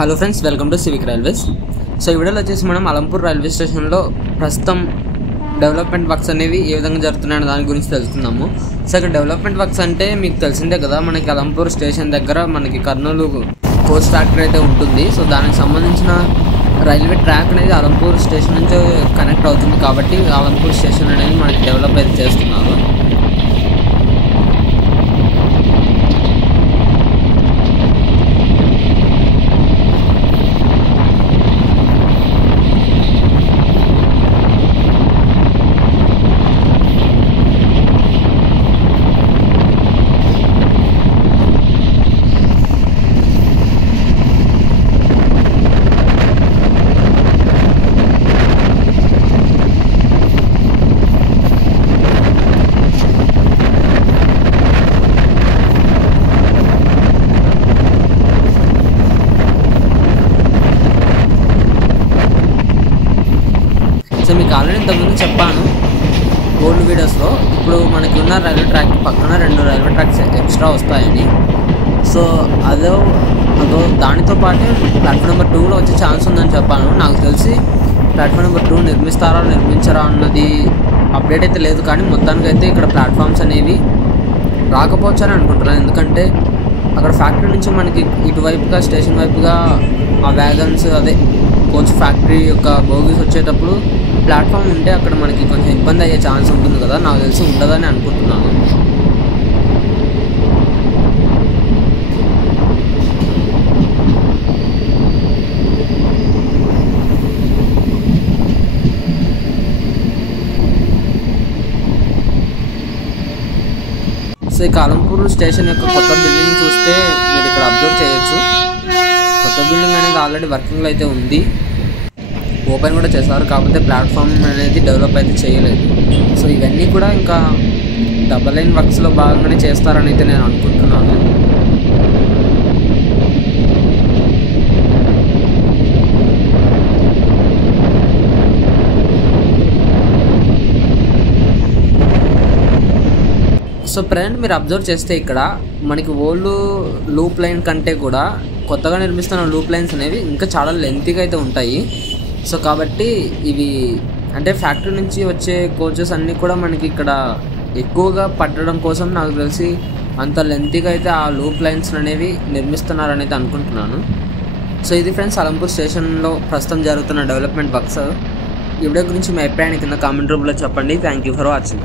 Hello friends, welcome to civic railways. So ఈ వీడియోలో వచ్చేసి మనం అలంపూర్ రైల్వే స్టేషన్లో ప్రస్తుతం డెవలప్మెంట్ వర్క్స్ అనేవి ఏ విధంగా జరుగుతున్నాయని దాని గురించి తెలుసుకుందాము. సో ఇక్కడ డెవలప్మెంట్ వర్క్స్ అంటే మీకు తెలిసిందే కదా, మనకి అలంపూర్ స్టేషన్ దగ్గర మనకి కర్నూలు కోచ్ ఫ్యాక్టరీ అయితే ఉంటుంది. సో దానికి సంబంధించిన రైల్వే ట్రాక్ అనేది అలంపూర్ స్టేషన్ నుంచి కనెక్ట్ అవుతుంది కాబట్టి అలంపూర్ స్టేషన్ అనేది మనకి డెవలప్ అయితే చేస్తున్నారు. సో మీకు ఆల్రెడీ ఇంతకుముందు చెప్పాను ఓల్డ్ వీడియోస్లో, ఇప్పుడు మనకి ఉన్న రైల్వే ట్రాక్ పక్కన 2 రైల్వే ట్రాక్స్ ఎక్స్ట్రా వస్తాయని. సో అదో దానితో పాటు ప్లాట్ఫామ్ నెంబర్ 2లో వచ్చే ఛాన్స్ ఉందని చెప్పాను. నాకు తెలిసి ప్లాట్ఫామ్ నెంబర్ 2 నిర్మించరా అన్నది అప్డేట్ అయితే లేదు, కానీ మొత్తానికైతే ఇక్కడ ప్లాట్ఫామ్స్ అనేవి రాకపోవచ్చు అని అనుకుంటున్నాను. ఎందుకంటే అక్కడ ఫ్యాక్టరీ నుంచి మనకి ఇటువైపుగా స్టేషన్ వైపుగా ఆ వ్యాగన్స్ కోచ్ ఫ్యాక్టరీ యొక్క బోగీస్ వచ్చేటప్పుడు ప్లాట్ఫామ్ ఉంటే అక్కడ మనకి కొంచెం ఇబ్బంది అయ్యే ఛాన్స్ ఉంటుంది కదా, నాకు తెలిసి ఉండదని అనుకుంటున్నాను. సో ఈ అలంపూర్ స్టేషన్ యొక్క కొత్త బిల్డింగ్ చూస్తే మీరు ఇక్కడ అబ్జర్వ్ చేయొచ్చు. కొత్త బిల్డింగ్ అనేది ఆల్రెడీ వర్కింగ్లో అయితే ఉంది, ఓపెన్ కూడా చేశారు, కాకపోతే ప్లాట్ఫామ్ అనేది డెవలప్ అయితే చేయలేదు. సో ఇవన్నీ కూడా ఇంకా డబల్ లైన్ వర్క్స్లో భాగంగానే చేస్తారని అయితే నేను అనుకుంటున్నాను. సో ఫ్రెండ్, మీరు అబ్జర్వ్ చేస్తే ఇక్కడ మనకి ఓల్డ్ లూప్ లైన్ కంటే కూడా కొత్తగా నిర్మిస్తున్న లూప్ లైన్స్ అనేవి ఇంకా చాలా లెంతీగా అయితే ఉంటాయి. సో కాబట్టి ఇవి అంటే ఫ్యాక్టరీ నుంచి వచ్చే కోచెస్ అన్నీ కూడా మనకి ఇక్కడ ఎక్కువగా పట్టడం కోసం నాకు తెలిసి అంత లెంతీగా అయితే ఆ లూప్ లైన్స్ అనేవి నిర్మిస్తున్నారని అయితే అనుకుంటున్నాను. సో ఇది ఫ్రెండ్స్ అలంపూర్ స్టేషన్లో ప్రస్తుతం జరుగుతున్న డెవలప్మెంట్ వర్క్స్. ఈ వీడియో గురించి మీ అభిప్రాయాన్ని కింద కామెంట్ రూపంలో చెప్పండి. Thank you for watching.